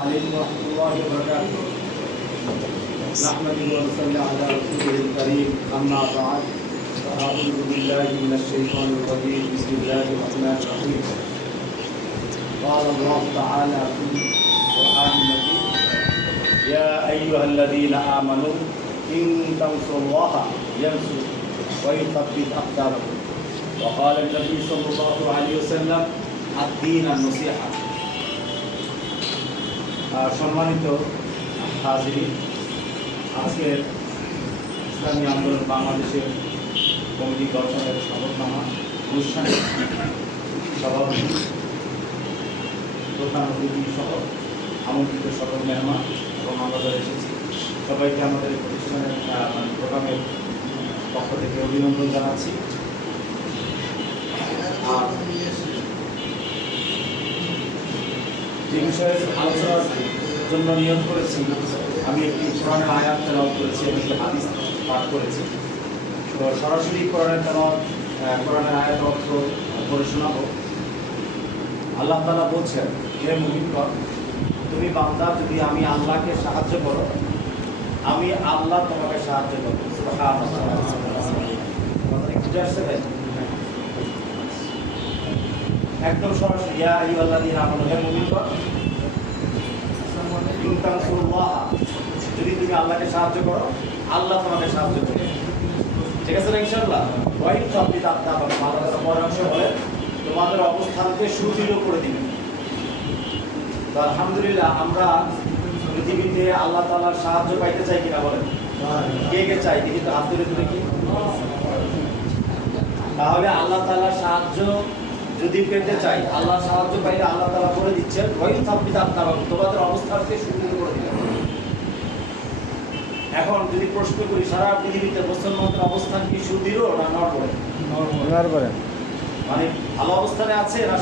عليكم ورحمة الله وبركاته. نحمده ونصلي على رسوله الكريم أما بعد فأعوذ بالله من الشيطان الرجيم بسم الله الرحمن الرحيم. قال الله تعالى في القرآن المجيد يا أيها الذين آمنوا إن تنصروا الله ينصركم ويثبت أقدامكم. وقال النبي صلى الله عليه وسلم الدين النصيحة. সম্মানিত হাজিরিন, আজকের ইসলামী আন্দোলন বাংলাদেশের কমিটি গঠনের শপথনামা অনুষ্ঠানে সভাপতি, প্রধান অতিথি সহ আমন্ত্রিত সকল মেহমান এবং আমরা যারা এসেছি সবাইকে আমাদের প্রতিষ্ঠানের প্রোগ্রামের পক্ষ থেকে অভিনন্দন জানাচ্ছি। আর যে বিষয়ে আলোচনার জন্য নিয়োগ করেছি, আমি একটি কোরআনের আয়াত তেলাওয়াত করেছি এবং একটি হাদিস পাঠ করেছি। তো সরাসরি কোরআনের আয়াত অর্থ পড়ে শোনাবো। আল্লাহ তাআলা বলছেন, হে মুমিনগণ, তুমি বান্দা যদি আমি আল্লাহকে সাহায্য করো, আমি আল্লাহ তোমাকে সাহায্য করবো। একদম সরাসরি ইয়া আইয়ুহাল্লাযীনা আমানু, হে মুমিনগণ, ইন তানসুরুল্লাহ, যদি তুমি আল্লাহকে সাহায্য করো, আল্লাহ তোমাকে সাহায্য করবে। ঠিক আছে না ইনশাআল্লাহ? ওয়াই সাব্বিত আকদামাকুম, আল্লাহ তাআলা পরামর্শ বলেন তোমাদের অবস্থানকে সুদৃঢ় করে দিবেন। তো আলহামদুলিল্লাহ, আমরা পৃথিবীতে আল্লাহ তাআলার সাহায্য পাইতে চাই কিনা বলেন? কে কে চাই? দেখি তো হাত তুলে দেখি। তাহলে আল্লাহ তাআলার সাহায্য যদি পেতে চাই, আল্লাহ সাহায্য পাইলে আল্লাহ তাআলা করে দিচ্ছেন ওয়াই সাব্বিত আকদামাকুম, তোমাদের অবস্থানকে সুদৃঢ় করে দিবেন। এখন যদি প্রশ্ন করি, সারা পৃথিবীতে মুসলমানদের অবস্থান কি সুদৃঢ় না নড়বড়ে? নড়বড়ে। মানে ভালো অবস্থানে আছে না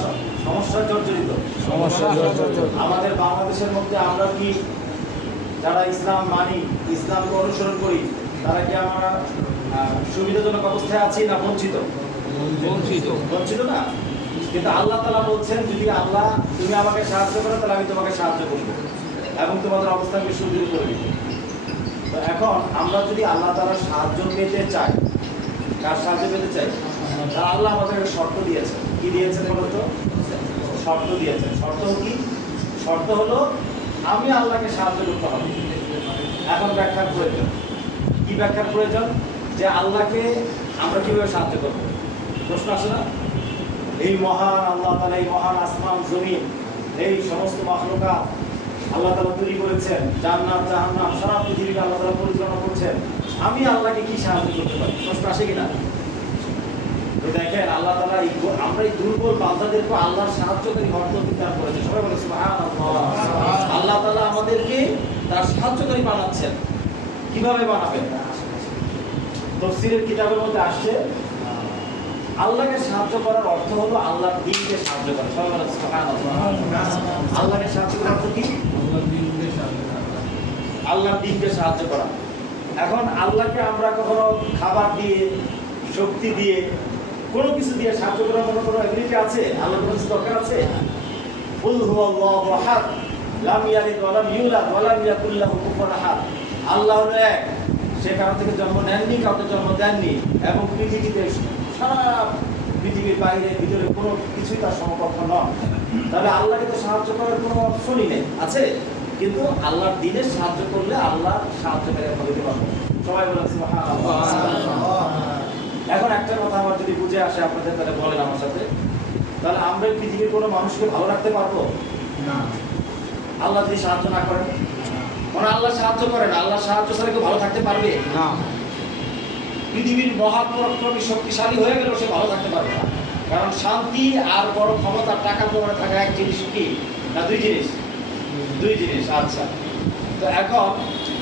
সমস্যা জর্জরিত? আমাদের বাংলাদেশের মধ্যে আমরা কি যারা ইসলাম মানি, ইসলামকে অনুসরণ করি, তারা কি আমরা সুবিধাজনক অবস্থায় আছি না বঞ্চিত? বঞ্চিত না। কিন্তু আল্লাহ তাআলা বলছেন, যদি আল্লাহ তুমি আমাকে সাহায্য করো তাহলে আমি তোমাকে সাহায্য করবো এবং তোমাদের অবস্থানকে সুদৃঢ় করে দিব। তো এখন আমরা যদি আল্লাহ তাআলার সাহায্য পেতে চাই, কার সাহায্য পেতে চাই? তা আল্লাহ আমাদের শর্ত দিয়েছেন। কি দিয়েছেন বলতো? শর্ত দিয়েছেন। শর্ত কি? শর্ত হলো আমি আল্লাহকে সাহায্য করতে হবে। এখন ব্যাখ্যার প্রয়োজন। কি ব্যাখ্যার প্রয়োজন? যে আল্লাহকে আমরা কিভাবে সাহায্য করবো? প্রশ্ন আসে না? এই মহান আল্লাহ তাআলা, এই মহান আসমান জমিন, এই সমস্ত মাখলুকাত আল্লাহ তাআলা তৈরি করেছেন, জান্নাত জাহান্নাম সারা পৃথিবীকে আল্লাহ তাআলা পরিচালনা করছেন। আমি আল্লাহকে কি সাহায্য করতে পারি? প্রশ্ন আসে কিনা? দেখেন, আল্লাহ তাআলা আমরা এই দুর্বল বান্দাদেরকে আল্লাহর সাহায্যকারী হওয়ার তৌফিক দান করেছেন। সবাই বলে সুবহানাল্লাহ। আল্লাহ তাআলা আমাদেরকে তার সাহায্যকারী বানাচ্ছেন। কিভাবে বানাবেন? তাফসীরের কিতাবের মধ্যে আসছে, আল্লাহকে সাহায্য করার অর্থ হলো আল্লাহর দ্বীনকে সাহায্য করা। সবাই বলে সুবহানাল্লাহ। আল্লাহকে সাহায্য করার অর্থ কি? আল্লাহর দ্বীনকে সাহায্য করা। এখন আল্লাহকে আমরা কখনো খাবার দিয়ে, শক্তি দিয়ে, কোনো কিছু দিয়ে সাহায্য করার মতো কোনো এবিলিটি আছে? আল্লাহর কোনো কিছু দরকার আছে? কুল হুয়াল্লাহু আহাদ লাম ইয়ালিদ ওয়া লাম ইউলাদ ওয়া লাম ইয়াকুল লাহু কুফুয়ান আহাদ। আল্লাহ হলো এক, সে কারো থেকে জন্ম নেননি, কাউকে জন্ম দেননি, এবং পৃথিবীতে সারা পৃথিবীর বাইরে ভিতরে কোনো কিছুই তার সমকক্ষ নয়। তবে আল্লাহকে তো সাহায্য করার কোনো অপশনই নেই। আছে, কিন্তু আল্লাহর দ্বীনের সাহায্য করলে আল্লাহ সাহায্যকারী হতে পারবো। সবাই বলেন সুবহানাল্লাহ। এখন একটা কথা আমার যদি বুঝে আসে আপনাদের, তাহলে বলেন আমার সাথে, তাহলে আমরা পৃথিবীর কোনো মানুষকে ভালো রাখতে পারবো না আল্লাহ যদি সাহায্য না করেন? মানে আল্লাহ সাহায্য করেন, আল্লাহ সাহায্য ছাড়া কেউ ভালো থাকতে পারবে না। পৃথিবীর মহাপরাক্রমী শক্তিশালী হয়ে গেলেও সে ভালো থাকতে পারবে না। কারণ শান্তি আর বড় ক্ষমতা, টাকা পরে থাকা এক জিনিস কি না দুই জিনিস? দুই জিনিস। আচ্ছা, তো এখন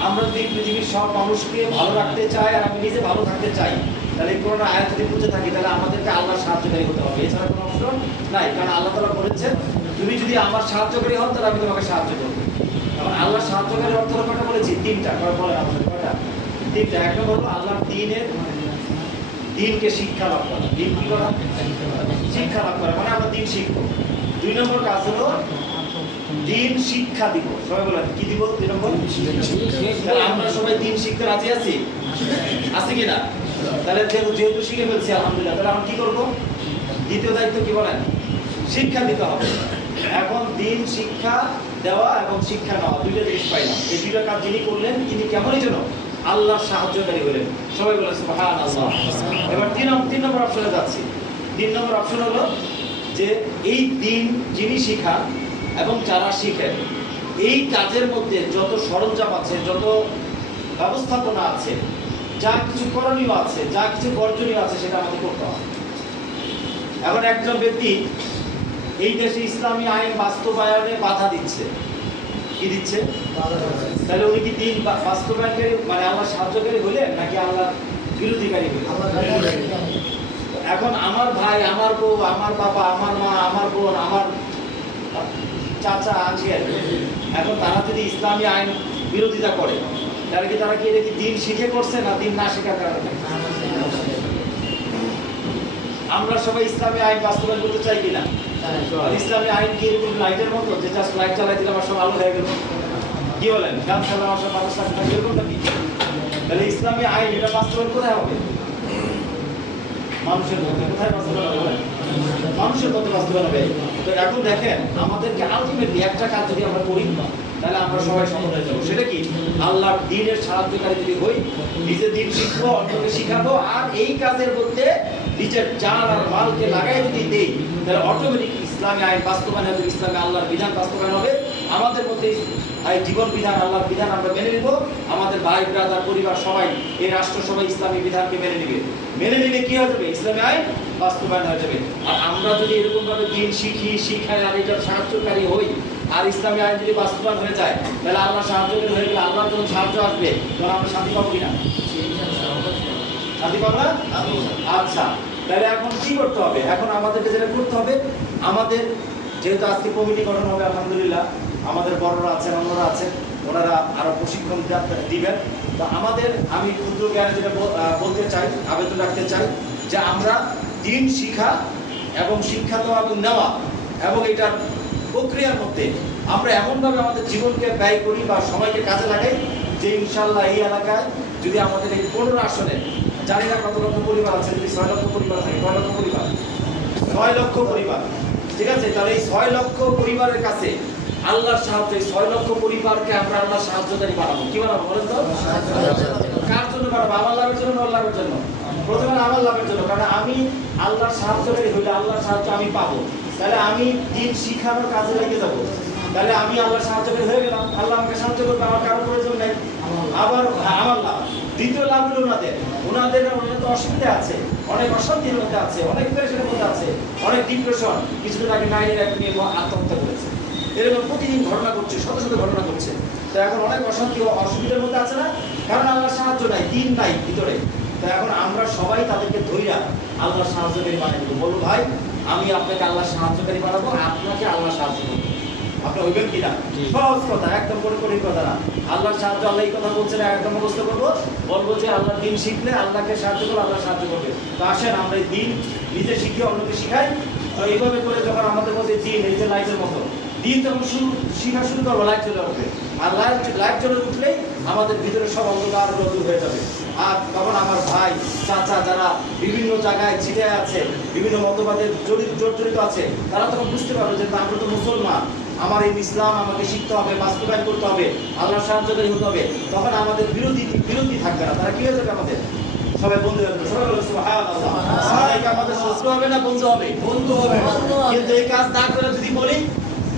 আমরা যদি পৃথিবীর সব মানুষকে ভালো রাখতে চাই আর আমি নিজে ভালো থাকতে চাই, তাহলে কোনো আয়াত যদি বুঝে থাকি, তাহলে আমাদেরকে আল্লাহর সাহায্যকারী হতে হবে। এছাড়া কোনো অপশন নাই। কারণ আল্লাহ তাআলা বলেছেন, তুমি যদি আমার সাহায্যকারী হও তাহলে আমি তোমাকে সাহায্য করবো। এখন আল্লাহর সাহায্যকারী অর্থ কয়টা বলেছি? তিনটা। বলে আমাদের কয়টা? তিনটা। এক নম্বর হলো আল্লাহর দ্বীনকে শিক্ষা লাভ করা। দ্বীন কি করা? শিক্ষা লাভ করা, মানে আমরা দ্বীন শিখবো। দুই নম্বর কাজ হলো দিন শিক্ষা দিব। সবাই বলেন কি দিব? 2 নম্বর তাহলে আমরা সবাই দিন শিখতে রাজি আছি? আছে কি না? তাহলে যেহেতু শিখে ফেলছি আলহামদুলিল্লাহ, তাহলে আমরা কি করব? দ্বিতীয় দায়িত্ব কি বলেন? শিক্ষা দিতে হবে। এখন দিন শিক্ষা দেওয়া এবং শিক্ষা নেওয়া দুইটা জিনিস পাইলাম। এই দুইটা কাজ যিনি করলেন তিনি কেমনই যেন আল্লাহর সাহায্যকারী হলেন। সবাই বলেন সুবহানাল্লাহ। এবার 3 নম্বর অপশনে যাচ্ছি। 3 নম্বর অপশন হলো যে এই দিন যিনি শিখান এবং যারা শিখেন, এই কাজের মধ্যে যত সরঞ্জাম আছে, যত ব্যবস্থাপনা আছে, যা কিছু করণীয় আছে, যা কিছু বর্জনীয় আছে, সেটা আমাদের করতে হবে। এখন একজন ব্যক্তি এই দেশে ইসলামী আইন বাস্তবায়নে বাধা দিচ্ছে, কি দিচ্ছে? তাহলে উনি কি দিন বাস্তবায়নকারী মানে আল্লাহ সাহায্যকারী হলেন নাকি আল্লাহ বিরোধীকারী হলেন? এখন আমার ভাই, আমার বউ, আমার বাবা, আমার মা, আমার বোন, আমার চাচা, আঙ্কেল, এখন তারা যদি ইসলামী আইন বিরোধিতা করে, তাহলে কি তারা কি এটা কি দিন শিখে করছে না দিন না শেখার কারণে? আমরা সবাই ইসলামী আইন বাস্তবায়ন করতে চাই কিনা? ইসলামী আইন কি এরকম লাইটের মতো যে জাস্ট লাইট চালাই দিলে আমার সব আলো হয়ে গেল? কি বলেন? গান চালা আমার সব মানুষ থাকতে এরকম নাকি? তাহলে ইসলামী আইন এটা বাস্তবায়ন কোথায় হবে? মানুষের মধ্যে। কোথায় বাস্তবায়ন হবে? মানুষের মধ্যে বাস্তবায়ন হবে। তো এখন দেখেন, আমাদেরকে আলটিমেটলি একটা কাজ যদি আমরা করি, তাহলে আমরা সবাই সফল হয়ে যাবো। সেটা কি? আল্লাহর দ্বীনের সাহায্যকারী যদি হই, নিজে দ্বীন শিখবো, অন্যকে শিখাবো, আর এই কাজের মধ্যে নিজের জান আর মালকে লাগাই যদি দেই, তাহলে অটোমেটিক ইসলামী আইন বাস্তবায়ন হবে, ইসলামী আল্লাহর বিধান বাস্তবায়ন হবে। আমাদের মধ্যে এই জীবন বিধান, আল্লাহর বিধান আমরা মেনে নিব। আমাদের ভাই ব্রাদার পরিবার সবাই, এই রাষ্ট্র সবাই ইসলামী বিধানকে মেনে নিবে। মেনে নিলে কি হয়ে যাবে? ইসলামী আইন বাস্তবায়ন হয়ে যাবে। আর আমরা যদি এরকম ভাবে দিন শিখাই আর এটার সাহায্যকারী হই, আর ইসলামী আইন যদি বাস্তবায়ন হয়ে যায়, তাহলে আল্লাহ সাহায্যকারী হয়ে গেলে আল্লাহর যখন সাহায্য আসবে, তখন আমরা শান্তি পাবো কিনা? শান্তি পাবো না? আচ্ছা, তাহলে এখন কি করতে হবে? এখন আমাদেরকে যেটা করতে হবে, আমাদের যেহেতু আজকে কমিটি গঠন হবে আলহামদুলিল্লাহ, আমাদের বড়রা আছেন, অন্যরা আছেন, ওনারা আরো প্রশিক্ষণ দিবেন। তো আমাদের, আমি ক্ষুদ্র জ্ঞানে যেটা বলতে চাই, আবেদন রাখতে চাই, যে আমরা দিন শিখা এবং শিক্ষা দেওয়া এবং নেওয়া এবং এটার প্রক্রিয়ার মধ্যে আমরা এমনভাবে আমাদের জীবনকে ব্যয় করি বা সময়কে কাজে লাগাই যে ইনশাল্লাহ এই এলাকায় যদি আমাদের এই 15 আসনে, জানি না কত লক্ষ পরিবার আছে, যদি 6 লক্ষ পরিবার থাকে, 6 লক্ষ পরিবার, 6 লক্ষ পরিবার, ঠিক আছে? তাহলে এই 6 লক্ষ পরিবারের কাছে আল্লাহর সাহায্য, এই 6 লক্ষ পরিবারকে আমরা আল্লাহর সাহায্যকারী বানাবো। কি বানাবো বলেন তো? কার জন্য বানাবো? আমার লাভের জন্য না আল্লাহর লাভের জন্য? প্রথমে আমার লাভের জন্য, কারণ আমি আল্লাহর সাহায্যকারী হইলে আল্লাহর সাহায্য আমি পাবো। তাহলে আমি দিন শিখানোর কাজে লেগে যাবো, তাহলে আমি আল্লাহর সাহায্যকারী হয়ে গেলাম, আল্লাহ আমাকে সাহায্য করবে, আমার কারোর প্রয়োজন নেই। আবার আমার লাভ। দ্বিতীয় লাভ হলো ওনাদের তো অসুবিধা আছে, অনেক অশান্তির মধ্যে আছে, অনেক প্রেশারের মধ্যে আছে, অনেক ডিপ্রেশন। কিছুদিন আগে নারীরা নিয়ে আত্মহত্যা করেছে, এরকম প্রতিদিন ঘটনা ঘটছে, শত শত ঘটনা ঘটছে। তো এখন অনেক অশান্তি ও অসুবিধার মধ্যে আছে না, কারণ আল্লাহর সাহায্য নাই, দিন নাই ভিতরে। তো এখন আমরা সবাই তাদেরকে ধৈর্য আল্লাহর সাহায্যকারী বানিয়ে দেবো। বলবো ভাই, আমি আপনাকে আল্লাহর সাহায্যকারী বানাবো, আপনাকে আল্লাহ সাহায্য করবো। আপনি হইবেন কিনা? সহজ কথা, একদম কঠিন কথা না। আল্লাহর সাহায্য, আল্লাহ এই কথা বলছেন, একদম মুখস্থ করবো, বলবো যে আল্লাহর দিন শিখলে আল্লাহকে সাহায্য করবো, আল্লাহ সাহায্য করবে। তো আসেন আমরা এই দিন নিজে শিখে অন্যকে শিখাই। এইভাবে করে যখন আমাদের মধ্যে দিন, এই যে লাইটের মতো দিন যখন শিখা শুরু করবো, লাইট চলে উঠবে। আর লাইট চলে উঠলেই আমাদের ভিতরে সব অন্ধকার দূর হয়ে যাবে। আর তখন আমার ভাই চাচা যারা বিভিন্ন জায়গায় ছিটে আছে, বিভিন্ন মতবাদের জড়িত আছে, তারা তখন বুঝতে পারবে যে আমরা তো মুসলমান, আমার এই ইসলাম আমাকে শিখতে হবে, বাস্তবায়ন করতে হবে, আল্লাহর সাহায্যকারী হতে হবে। তখন আমাদের বিরোধী থাকবে না, তারা কি হয়ে যাবে? আমাদের সবাই বন্ধু হবে। সবাই বলে সুবহানাল্লাহ। আমাদের শত্রু হবে না বন্ধু হবে? বন্ধু হবে। কিন্তু এই কাজ না করে যদি বলি,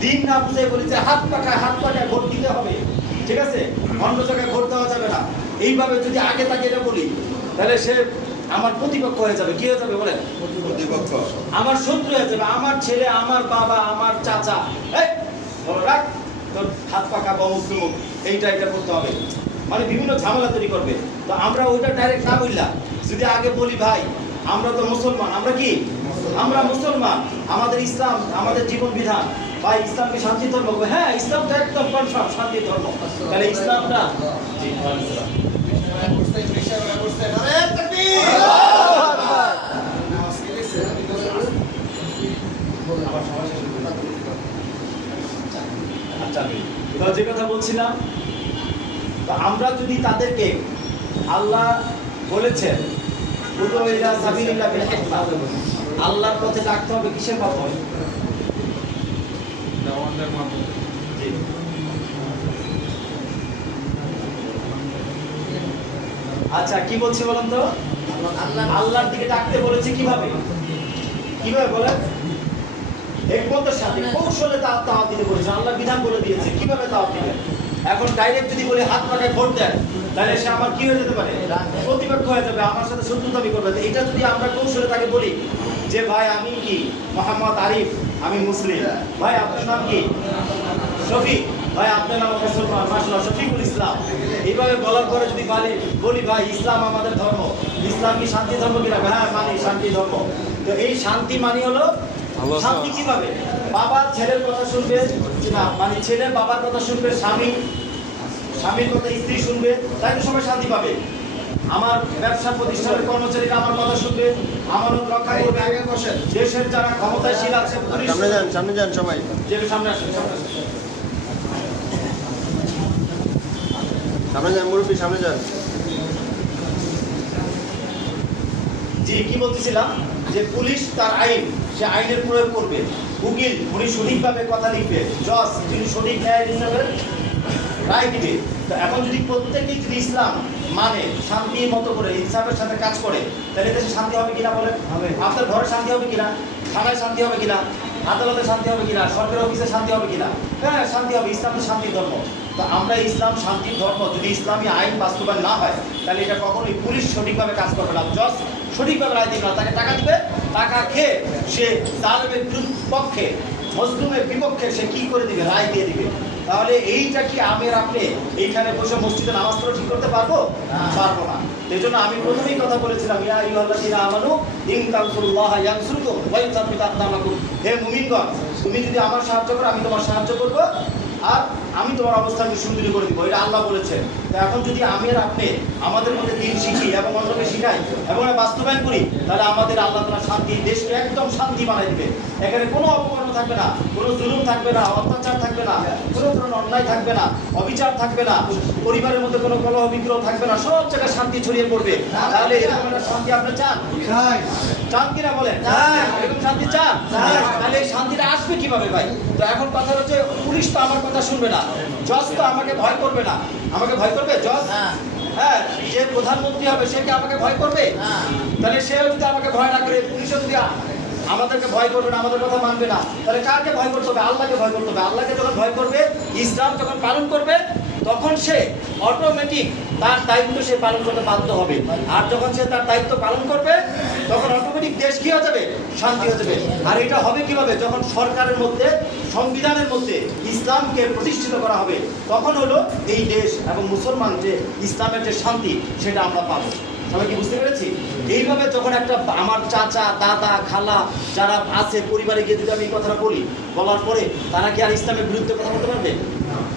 দিন না বুঝে বলি যে হাত পাকায় ভোট দিতে হবে, ঠিক আছে, অন্য জায়গায় ভোট দেওয়া যাবে না, এইভাবে যদি আগে তাকে এটা বলি, তাহলে সে আমার প্রতিপক্ষ হয়ে যাবে। কি হয়ে যাবে বলেন? প্রতিপক্ষ, আমার শত্রু হয়ে যাবে। আমার ছেলে, আমার বাবা, আমার চাচা, রাখ তোর হাত পাকা বমুক, এইটা করতে হবে, মানে বিভিন্ন ঝামেলা তৈরি করবে। তো আমরা ওইটা ডাইরেক্ট না বললাম, যদি আগে বলি ভাই আমরা তো মুসলমান, আমরা কি? আমরা মুসলমান, আমাদের ইসলাম, আমাদের জীবন বিধান, বা ইসলামকে শান্তি ধর্ম। হ্যাঁ, ইসলাম তো একদম কনফার্ম শান্তি ধর্ম। তাহলে ইসলামটা চাকরি। এবার যে কথা বলছিলাম, তো আমরা যদি তাদেরকে আল্লাহ বলেছেন আল্লাহর পথে ডাকতে হবে, কিসের মাধ্যমে? আচ্ছা কি বলছি বলেন তো? আল্লাহর দিকে ডাকতে বলেছে কিভাবে? কিভাবে বলেন? হিকমতের সাথে কৌশলে দাওয়াত দিতে বলেছে। আল্লাহ বিধান বলে দিয়েছে কিভাবে দাওয়াত দিবেন। এখন ডাইরেক্ট যদি বলে হাত পাকায় ভোট দেন, তাহলে সে আমার কি হয়ে যেতে পারে? প্রতিপক্ষ হয়ে যাবে, আমার সাথে শত্রুতামি করবে। এটা যদি আমরা কৌশলে তাকে বলি যে ভাই আমি কি মোহাম্মদ আরিফ, আমি মুসলিম, ভাই আপনার নাম কি? শফিক, ভাই আপনার নাম মুসলমান, মাশাআল্লাহ শফিকুল ইসলাম, এইভাবে বলার পরে যদি বলি ভাই ইসলাম আমাদের ধর্ম, ইসলাম কি শান্তি ধর্ম কিনা? হ্যাঁ মানি, শান্তি ধর্ম। তো এই শান্তি মানি হলো শান্তি কিভাবে? বাবা ছেলের কথা শুনবে না, মানে ছেলে বাবার কথা শুনবে, স্বামীর কথা স্ত্রী শুনবে, তাই তো সবাই শান্তি পাবে। আমার ব্যবসা প্রতিষ্ঠানের কর্মচারীরা আমার কথা শুনবে, আমানত রক্ষা করবে। দেশের যারা ক্ষমতাশীল আছে, সামনে যান সবাই, সামনে আসেন, সামনে যান মুরব্বী, সামনে যান। জি কি বলতেছিলাম, যে পুলিশ তার আইন, সে আইনের প্রয়োগ করবে। উকিল উনি সঠিকভাবে কথা লিখবে। জজ যিনি সঠিক ন্যায় হিসাবে রায় দিবে। তো এখন যদি প্রত্যেকেই যদি ইসলাম মানে শান্তির মতো করে ইনসাফের সাথে কাজ করে, তাহলে দেশে শান্তি হবে কিনা বলেন? আপনার ঘরে শান্তি হবে কিনা? থানায় শান্তি হবে কিনা? আদালতে শান্তি হবে কিনা? সরকারি অফিসে শান্তি হবে কিনা? হ্যাঁ শান্তি হবে। ইসলাম তো শান্তির ধর্ম। তো আমরা ইসলাম শান্তির ধর্ম, যদি ইসলামী আইন বাস্তবায়ন না হয়, তাহলে এটা কখনোই পুলিশ সঠিকভাবে কাজ করবে না, জজ সঠিকভাবে রায় দিবে না। তাকে টাকা দিবে, টাকা খেয়ে সে জালেমের পক্ষে, মজলুমের বিপক্ষে সে কি করে দিবে? রায় দিয়ে দিবে। তাহলে এইটা কি আমের আপনি এইখানে বসে মসজিদে নামাজ পড়ে ঠিক করতে পারবো? পারবো না। এই জন্য আমি প্রথমেই কথা বলেছিলাম, ইয়া আইয়ুহাল্লাযীনা আমানু ইন তানসুরুল্লাহা ইয়ানসুরকুম ওয়া ইউসাব্বিত আকদামাকুম। হে মুমিনগণ, তুমি যদি আমার সাহায্য করো, আমি তোমার সাহায্য করবো, আর আমি তোমার অবস্থাকে সুন্দর করে দিব। এটা আল্লাহ বলেছেন। তো এখন যদি আমি আর আপনি আমাদের মধ্যে দিন শিখি এবং অন্যকে শিখাই এবং বাস্তবায়ন করি, তাহলে আমাদের আল্লাহ তাআলা শান্তি, দেশকে একদম শান্তি বানাই দিবে। এখানে কোনো অপকর্ম থাকবে না, কোনো জুলুম থাকবে না, অত্যাচার থাকবে না, কোনো ধরনের অন্যায় থাকবে না, অবিচার থাকবে না, পরিবারের মধ্যে কোনো কলহ বিগ্রহ থাকবে না, সব জায়গায় শান্তি ছড়িয়ে পড়বে। তাহলে এরকম একটা শান্তি আপনি চান? চান কিনা বলেন? এরকম শান্তি চান? তাহলে এই শান্তিটা আসবে কিভাবে ভাই? তো এখন কথা হচ্ছে, পুলিশ তো আমার কথা শুনবে না, জজ তো আমাকে ভয় করবে না। আমাকে ভয় করবে জজ? হ্যাঁ, যে প্রধানমন্ত্রী হবে সে কি আমাকে ভয় করবে? তাহলে সেও যদি আমাকে ভয় না করে, পুলিশও যদি আমাদেরকে ভয় করবে না, আমাদের কথা মানবে না, তাহলে কাকে ভয় করতে হবে? আল্লাহকে ভয় করতে হবে। আল্লাহকে যখন ভয় করবে, ইসলাম যখন পালন করবে, তখন সে অটোমেটিক তার দায়িত্ব সে পালন করতে বাধ্য হবে। আর যখন সে তার দায়িত্ব পালন করবে, তখন অটোমেটিক দেশ কি হয়ে যাবে? শান্তি হয়ে যাবে। আর এটা হবে কিভাবে? যখন সরকারের মধ্যে, সংবিধানের মধ্যে ইসলামকে প্রতিষ্ঠিত করা হবে, তখন হলো এই দেশ এবং মুসলমান যে ইসলামের যে শান্তি, সেটা আমরা পাবো। সবাই কি বুঝতে পেরেছি? এইভাবে যখন একটা আমার চাচা, দাদা, খালা যারা আছে পরিবারে গিয়ে যদি আমি এই কথাটা বলার পরে তারা কি আর ইসলামের বিরুদ্ধে কথা বলতে পারবে?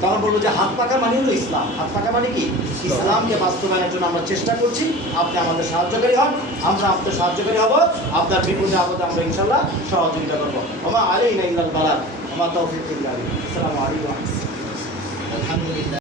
তখন বলবো যে হাত পাকা মানে হলো ইসলাম। হাত পাকা মানে কি? ইসলামকে বাস্তবায়নের জন্য আমরা চেষ্টা করছি। আপনি আমাদের সাহায্যকারী হন, আমরা আপনাদের সাহায্যকারী হব। আপনার বিপদে আপদে আমরা ইনশাল্লাহ সহযোগিতা করবো। ওমা আলাইনা ইল্লাল বালাগ ওমা তাওফীক ইল্লা বিল্লাহ। আসসালামু আলাইকুম। আলহামদুলিল্লাহ।